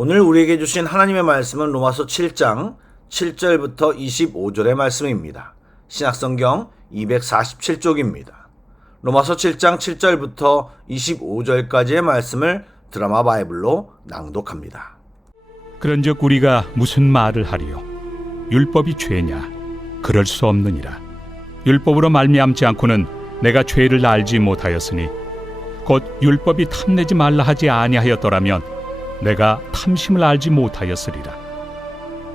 오늘 우리에게 주신 하나님의 말씀은 로마서 7장 7절부터 25절의 말씀입니다. 신약성경 247쪽입니다. 로마서 7장 7절부터 25절까지의 말씀을 드라마 바이블로 낭독합니다. 그런즉 우리가 무슨 말을 하리요? 율법이 죄냐? 그럴 수 없느니라. 율법으로 말미암지 않고는 내가 죄를 알지 못하였으니 곧 율법이 탐내지 말라 하지 아니하였더라면 내가 탐심을 알지 못하였으리라.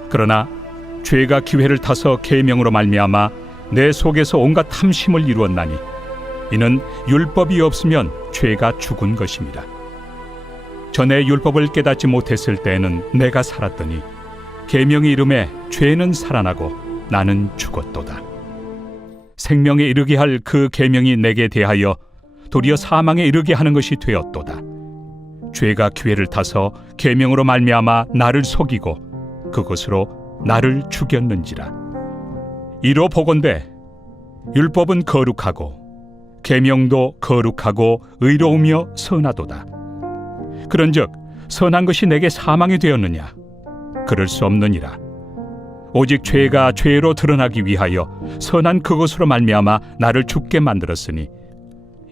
그러나 죄가 기회를 타서 계명으로 말미암아 내 속에서 온갖 탐심을 이루었나니 이는 율법이 없으면 죄가 죽은 것임이라. 전에 율법을 깨닫지 못했을 때에는 내가 살았더니 계명이 이름에 죄는 살아나고 나는 죽었도다. 생명에 이르게 할 그 계명이 내게 대하여 도리어 사망에 이르게 하는 것이 되었도다. 죄가 기회를 타서 계명으로 말미암아 나를 속이고 그것으로 나를 죽였는지라. 이로 보건대 율법은 거룩하고 계명도 거룩하고 의로우며 선하도다. 그런즉 선한 것이 내게 사망이 되었느냐? 그럴 수 없느니라. 오직 죄가 죄로 드러나기 위하여 선한 그것으로 말미암아 나를 죽게 만들었으니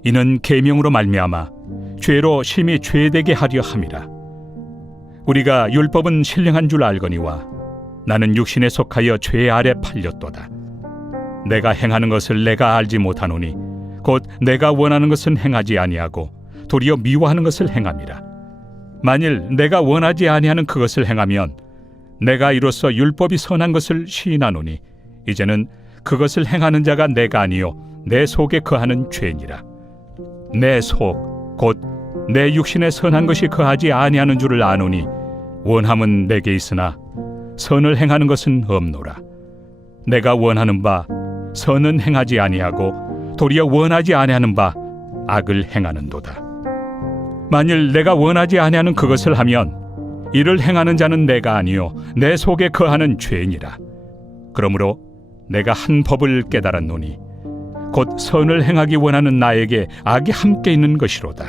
이는 계명으로 말미암아 죄로 심히 죄되게 하려 함이라. 우리가 율법은 신령한 줄 알거니와 나는 육신에 속하여 죄 아래 팔렸도다. 내가 행하는 것을 내가 알지 못하노니 곧 내가 원하는 것은 행하지 아니하고 도리어 미워하는 것을 행함이라. 만일 내가 원하지 아니하는 그것을 행하면 내가 이로써 율법이 선한 것을 시인하노니 이제는 그것을 행하는 자가 내가 아니요 내 속에 거하는 죄니라. 내 속 곧 내 육신에 선한 것이 거하지 아니하는 줄을 아노니 원함은 내게 있으나 선을 행하는 것은 없노라. 내가 원하는 바 선은 행하지 아니하고 도리어 원하지 아니하는 바 악을 행하는도다. 만일 내가 원하지 아니하는 그것을 하면 이를 행하는 자는 내가 아니요 내 속에 거하는 죄니라. 그러므로 내가 한 법을 깨달았노니 곧 선을 행하기 원하는 나에게 악이 함께 있는 것이로다.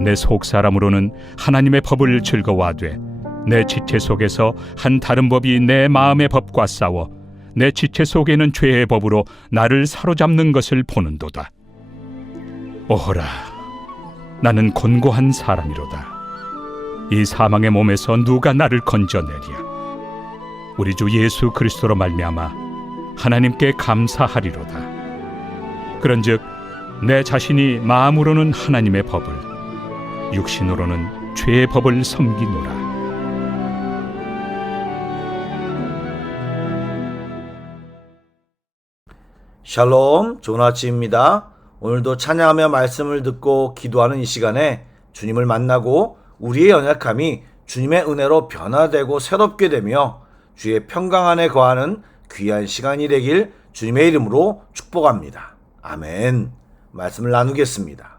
내 속사람으로는 하나님의 법을 즐거워하되 내 지체 속에서 한 다른 법이 내 마음의 법과 싸워 내 지체 속에 있는 죄의 법으로 나를 사로잡는 것을 보는도다. 오호라, 나는 곤고한 사람이로다. 이 사망의 몸에서 누가 나를 건져내랴? 우리 주 예수 그리스도로 말미암아 하나님께 감사하리로다. 그런즉 내 자신이 마음으로는 하나님의 법을, 육신으로는 죄의 법을 섬기노라. 샬롬, 좋은 아침입니다. 오늘도 찬양하며 말씀을 듣고 기도하는 이 시간에 주님을 만나고 우리의 연약함이 주님의 은혜로 변화되고 새롭게 되며 주의 평강 안에 거하는 귀한 시간이 되길 주님의 이름으로 축복합니다. 아멘. 말씀을 나누겠습니다.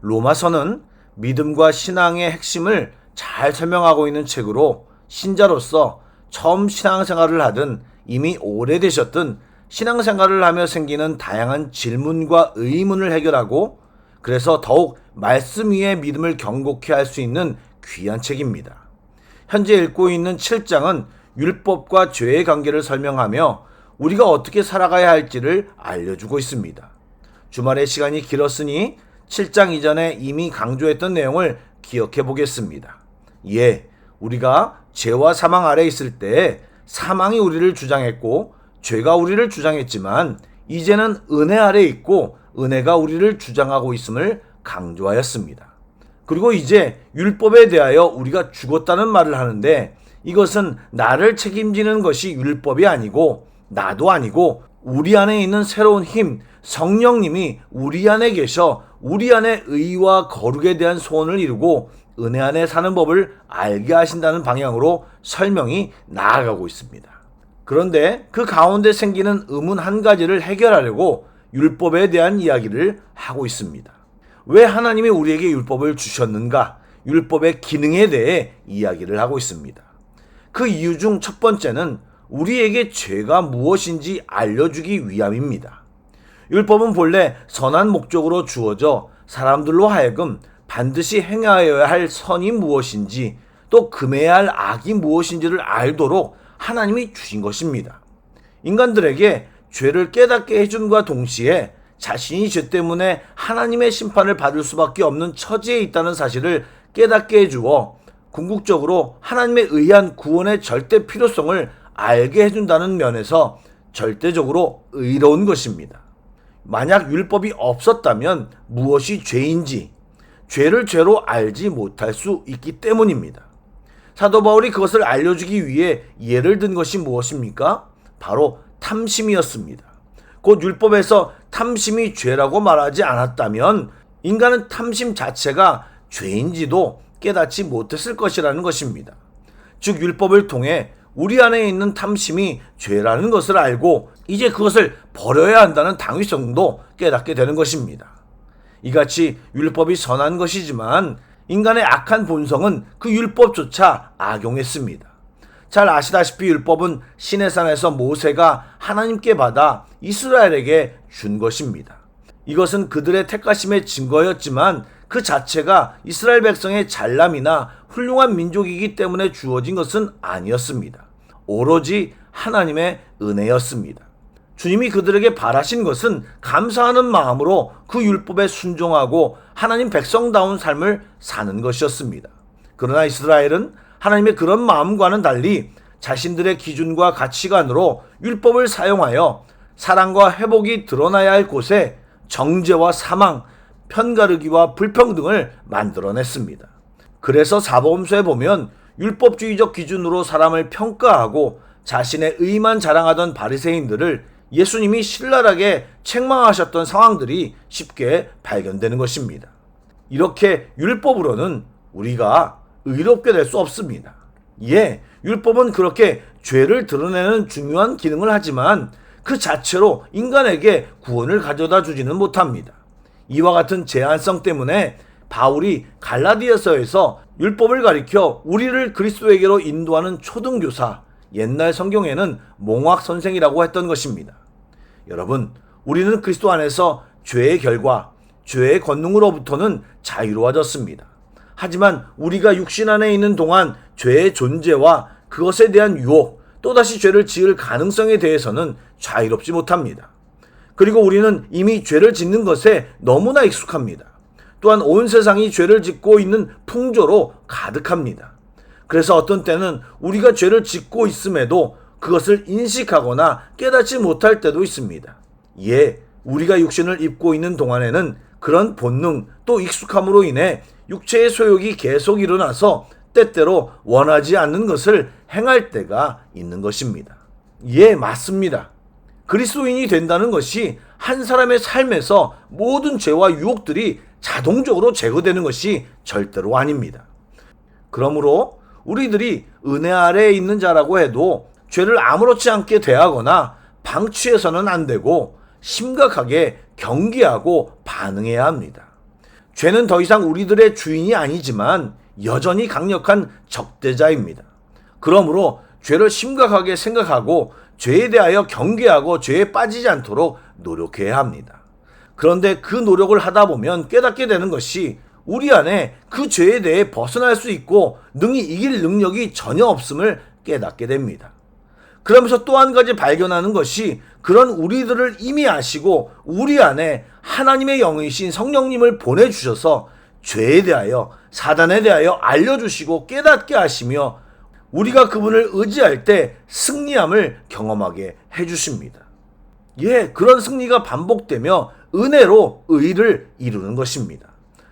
로마서는 믿음과 신앙의 핵심을 잘 설명하고 있는 책으로 신자로서 처음 신앙생활을 하든 이미 오래되셨든 신앙생활을 하며 생기는 다양한 질문과 의문을 해결하고 그래서 더욱 말씀 위에 믿음을 견고케 할 수 있는 귀한 책입니다. 현재 읽고 있는 7장은 율법과 죄의 관계를 설명하며 우리가 어떻게 살아가야 할지를 알려주고 있습니다. 주말의 시간이 길었으니 7장 이전에 이미 강조했던 내용을 기억해 보겠습니다. 우리가 죄와 사망 아래 있을 때 사망이 우리를 주장했고 죄가 우리를 주장했지만 이제는 은혜 아래 있고 은혜가 우리를 주장하고 있음을 강조하였습니다. 그리고 이제 율법에 대하여 우리가 죽었다는 말을 하는데 이것은 나를 책임지는 것이 율법이 아니고 나도 아니고 우리 안에 있는 새로운 힘, 성령님이 우리 안에 계셔 우리 안에 의와 거룩에 대한 소원을 이루고 은혜 안에 사는 법을 알게 하신다는 방향으로 설명이 나아가고 있습니다. 그런데 그 가운데 생기는 의문 한 가지를 해결하려고 율법에 대한 이야기를 하고 있습니다. 왜 하나님이 우리에게 율법을 주셨는가? 율법의 기능에 대해 이야기를 하고 있습니다. 그 이유 중 첫 번째는 우리에게 죄가 무엇인지 알려주기 위함입니다. 율법은 본래 선한 목적으로 주어져 사람들로 하여금 반드시 행하여야 할 선이 무엇인지 또 금해야 할 악이 무엇인지를 알도록 하나님이 주신 것입니다. 인간들에게 죄를 깨닫게 해준과 동시에 자신이 죄 때문에 하나님의 심판을 받을 수밖에 없는 처지에 있다는 사실을 깨닫게 해주어 궁극적으로 하나님에 의한 구원의 절대 필요성을 알게 해준다는 면에서 절대적으로 의로운 것입니다. 만약 율법이 없었다면 무엇이 죄인지, 죄를 죄로 알지 못할 수 있기 때문입니다. 사도 바울이 그것을 알려주기 위해 예를 든 것이 무엇입니까? 바로 탐심이었습니다. 곧 율법에서 탐심이 죄라고 말하지 않았다면 인간은 탐심 자체가 죄인지도 깨닫지 못했을 것이라는 것입니다. 즉 율법을 통해 우리 안에 있는 탐심이 죄라는 것을 알고 이제 그것을 버려야 한다는 당위성도 깨닫게 되는 것입니다. 이같이 율법이 선한 것이지만 인간의 악한 본성은 그 율법조차 악용했습니다. 잘 아시다시피 율법은 시내산에서 모세가 하나님께 받아 이스라엘에게 준 것입니다. 이것은 그들의 택하심의 증거였지만 그 자체가 이스라엘 백성의 잘남이나 훌륭한 민족이기 때문에 주어진 것은 아니었습니다. 오로지 하나님의 은혜였습니다. 주님이 그들에게 바라신 것은 감사하는 마음으로 그 율법에 순종하고 하나님 백성다운 삶을 사는 것이었습니다. 그러나 이스라엘은 하나님의 그런 마음과는 달리 자신들의 기준과 가치관으로 율법을 사용하여 사랑과 회복이 드러나야 할 곳에 정죄와 사망, 편가르기와 불평등을 만들어냈습니다. 그래서 사복음서에 보면 율법주의적 기준으로 사람을 평가하고 자신의 의만 자랑하던 바리새인들을 예수님이 신랄하게 책망하셨던 상황들이 쉽게 발견되는 것입니다. 이렇게 율법으로는 우리가 의롭게 될 수 없습니다. 율법은 그렇게 죄를 드러내는 중요한 기능을 하지만 그 자체로 인간에게 구원을 가져다 주지는 못합니다. 이와 같은 제한성 때문에 바울이 갈라디아서에서 율법을 가리켜 우리를 그리스도에게로 인도하는 초등교사, 옛날 성경에는 몽학 선생이라고 했던 것입니다. 여러분, 우리는 그리스도 안에서 죄의 결과, 죄의 권능으로부터는 자유로워졌습니다. 하지만 우리가 육신 안에 있는 동안 죄의 존재와 그것에 대한 유혹, 또다시 죄를 지을 가능성에 대해서는 자유롭지 못합니다. 그리고 우리는 이미 죄를 짓는 것에 너무나 익숙합니다. 또한 온 세상이 죄를 짓고 있는 풍조로 가득합니다. 그래서 어떤 때는 우리가 죄를 짓고 있음에도 그것을 인식하거나 깨닫지 못할 때도 있습니다. 우리가 육신을 입고 있는 동안에는 그런 본능 또 익숙함으로 인해 육체의 소욕이 계속 일어나서 때때로 원하지 않는 것을 행할 때가 있는 것입니다. 맞습니다. 그리스도인이 된다는 것이 한 사람의 삶에서 모든 죄와 유혹들이 자동적으로 제거되는 것이 절대로 아닙니다. 그러므로 우리들이 은혜 아래에 있는 자라고 해도 죄를 아무렇지 않게 대하거나 방치해서는 안 되고 심각하게 경계하고 반응해야 합니다. 죄는 더 이상 우리들의 주인이 아니지만 여전히 강력한 적대자입니다. 그러므로 죄를 심각하게 생각하고 죄에 대하여 경계하고 죄에 빠지지 않도록 노력해야 합니다. 그런데 그 노력을 하다 보면 깨닫게 되는 것이 우리 안에 그 죄에 대해 벗어날 수 있고 능히 이길 능력이 전혀 없음을 깨닫게 됩니다. 그러면서 또 한 가지 발견하는 것이 그런 우리들을 이미 아시고 우리 안에 하나님의 영이신 성령님을 보내주셔서 죄에 대하여 사단에 대하여 알려주시고 깨닫게 하시며 우리가 그분을 의지할 때 승리함을 경험하게 해주십니다. 그런 승리가 반복되며 은혜로 의를 이루는 것입니다.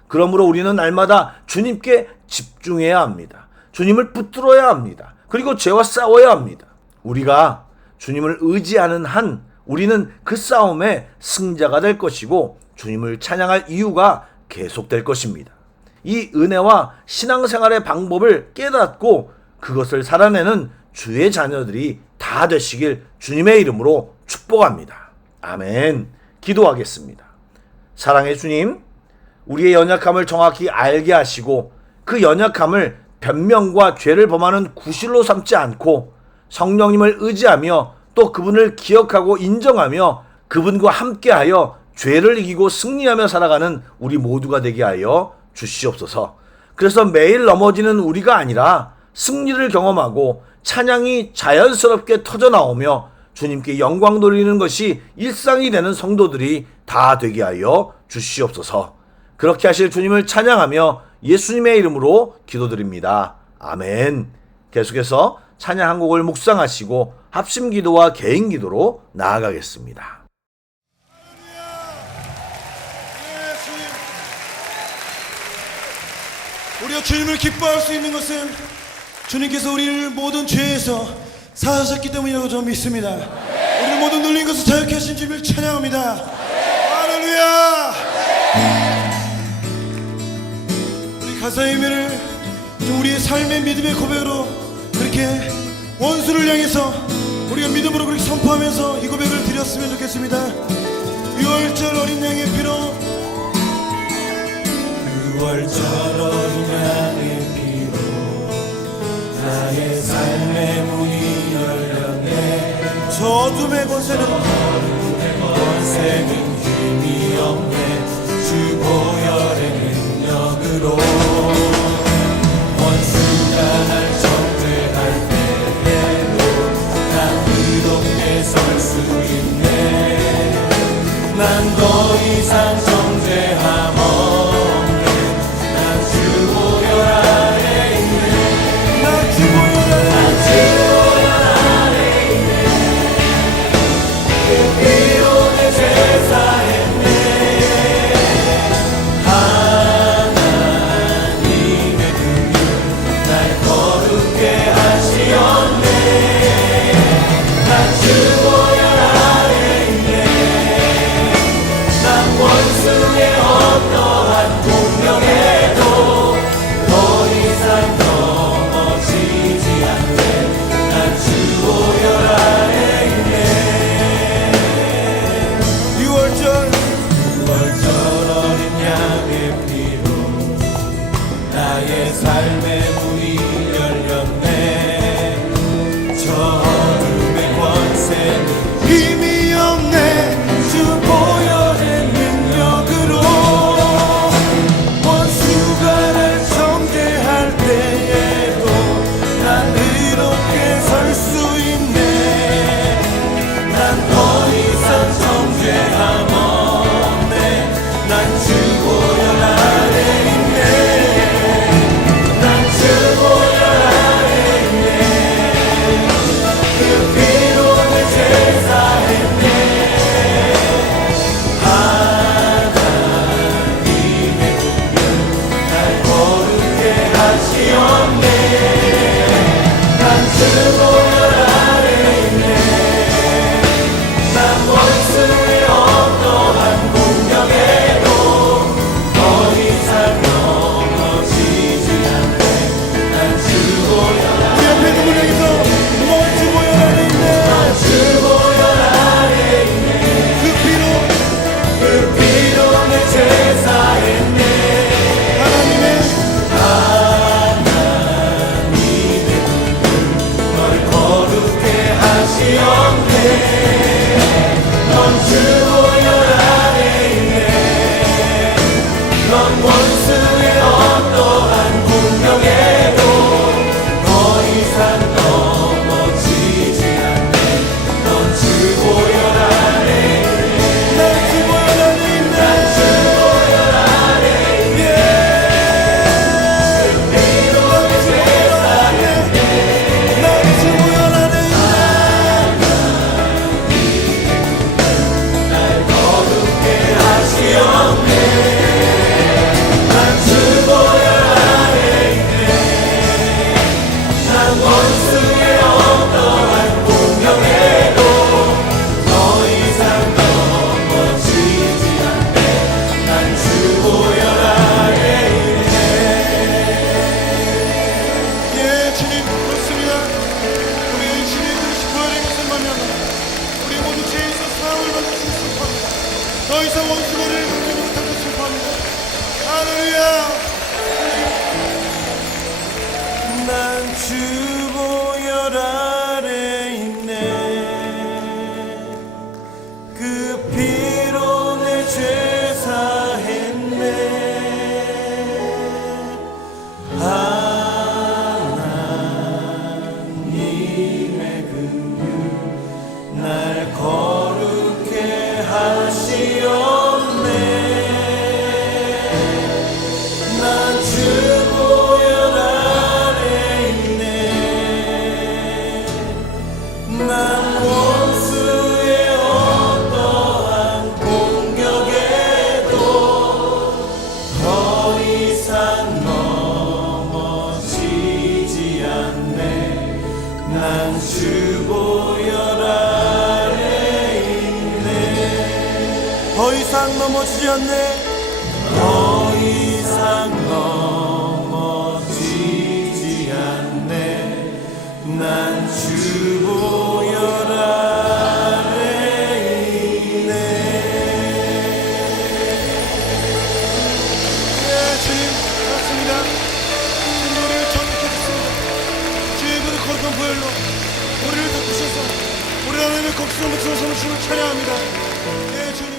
그러므로 우리는 날마다 주님께 집중해야 합니다. 주님을 붙들어야 합니다. 그리고 죄와 싸워야 합니다. 우리가 주님을 의지하는 한 우리는 그 싸움의 승자가 될 것이고 주님을 찬양할 이유가 계속될 것입니다. 이 은혜와 신앙생활의 방법을 깨닫고 그것을 살아내는 주의 자녀들이 다 되시길 주님의 이름으로 축복합니다. 아멘. 기도하겠습니다. 사랑의 주님, 우리의 연약함을 정확히 알게 하시고 그 연약함을 변명과 죄를 범하는 구실로 삼지 않고 성령님을 의지하며 또 그분을 기억하고 인정하며 그분과 함께하여 죄를 이기고 승리하며 살아가는 우리 모두가 되게 하여 주시옵소서. 그래서 매일 넘어지는 우리가 아니라 승리를 경험하고 찬양이 자연스럽게 터져 나오며 주님께 영광 돌리는 것이 일상이 되는 성도들이 다 되게 하여 주시옵소서. 그렇게 하실 주님을 찬양하며 예수님의 이름으로 기도드립니다. 아멘. 계속해서 찬양 한 곡을 묵상하시고 합심 기도와 개인 기도로 나아가겠습니다. 우리가 주님을 기뻐할 수 있는 것은 주님께서 우리를 모든 죄에서 사하셨기 때문이라고 저는 믿습니다. 우리를 모든 눌린 것을 자유케 하신 주님을 찬양합니다. 할렐루야. 우리 가사의 의미를 좀 우리의 삶의 믿음의 고백으로 그렇게 원수를 향해서 우리가 믿음으로 그렇게 선포하면서 이 고백을 드렸으면 좋겠습니다. 6월절 어린 양의 피로 6월절 어린 양의 피로 나의 삶의 문이 열렸네. 저 어둠의 권세는 힘이 없네. 주 보혈의 능력으로 원수가 날 정죄할 때에도 난 의롭게 설 수 있네. 난 더 이상 정죄함 없네. 난 주 보혈 아래 있네. 난 주 보혈 아래 있네. 그 피로 내 죄 사했네. 하나님의 긍휼 날 거룩게 하시었네. 난 주 보혈 아래 있네. 난 원수의 어떠한 공격에도 더 이상 넘어지지 않네. 난 주 보혈 아래 있네. 6월절 어린 양의 피로 나의 삶의 문이 열렸네. 저 어둠의 권세는 힘이 없네. 주 보혈의 능력으로 원수가 날 정죄할 때에도 난 의롭게 설 수 있네. 난 더 이상 정죄함 없네. 난 주 보혈 아래 있네. 난 주 보혈 아래 있네. 그 피로 내 죄 사했네. 하나님의 긍휼 날 거룩게 하시었네. 난 주 보혈 아래 있네. 난 원수의 어떠한 공격에도 더 이상 넘어지지 않네. 난 주 보혈 우리 앞에 있는 분에게서 넌 주 보혈 아래 있네. 난 주 보혈 아래 있네. 그 피로 내 죄 사했네. 하나님의 긍휼 널 거룩게 하시었네. 넌 주 보혈 아래 있네. 넌 원수의 어떠한 공격에도 더 이상 넘어지지 않네. 넌 주 보혈 아래 있네. 난 주 보혈 아래 있네. 난 주 보혈 아래 있네. 그 피로 내 죄 사했네. 난 주 보혈 아래 있네. 날 거룩게 하시었네. 난 주 보혈 아래 있네. 난 원수의 어떠한 공격에도 더 이상 넘어지지 않네. 난 주 보혈 아래 있네. 예, 주님 그렇습니다. 우리 주님을 구원의 것을 만나면 우리 모두 죄에서 사함을 받을 수 있습니다. 더 이상 원수를 받지 못할 것을 바랍니다. 할렐루야. 난 주 보혈 아래 있네. 그 피로 내 죄 사했네. 더 이상 넘어지지 않네. 더 이상 넘어지지 않네. 난 주 보혈 아래 있네. 네, 주님 그렇습니다. 주님 우리를 전복해 주십니다. 주의 그 거룩한 보혈로 우리를 덮으셔서 우리 하나님의 곡성을 붙여 삼으심을 찬양합니다. 네, 주님.